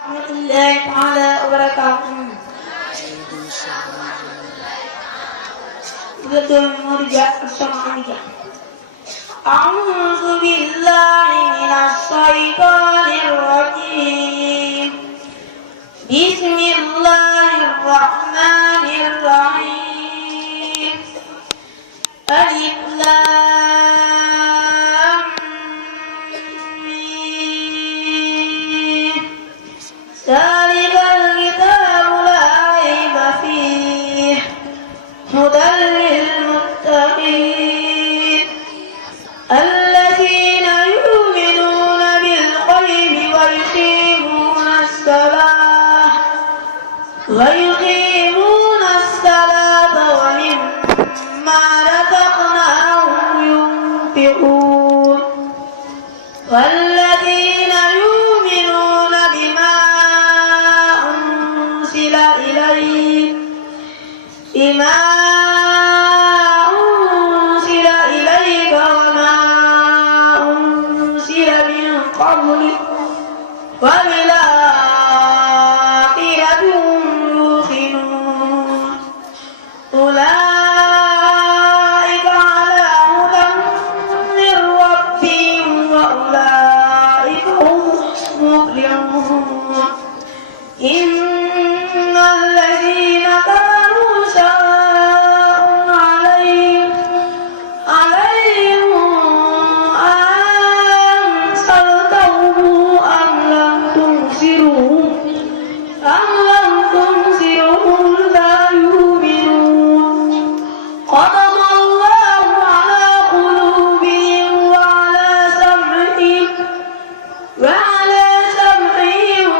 ورحمة الله تعالى وبركاته. أعوذ بالله من الشيطان الرجيم. بسم الله الرحمن الرحيم. ألف لام ميم. ذلك الكتاب لا ريب فيه هدى للمتقين الذين يؤمنون بالغيب ويقيمون الصلاة ومما رزقناهم ينفقون والذين يؤمنون بما أنزل إليك وما أنزل من قبلك وبالآخرة هم يوقنون أولئك على هدى من ربهم وأولئك هم المفلحون. إن الذين كانوا سواء عليهم أنذرتهم أم لم تنذرهم لا يؤمنون. ختم الله على قلوبهم وعلى سمعهم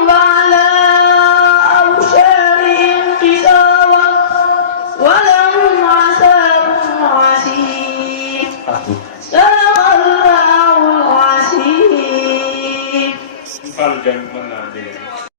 وعلى أبصارهم غشاوة ولهم عذاب عظيم. صدق الله العظيم.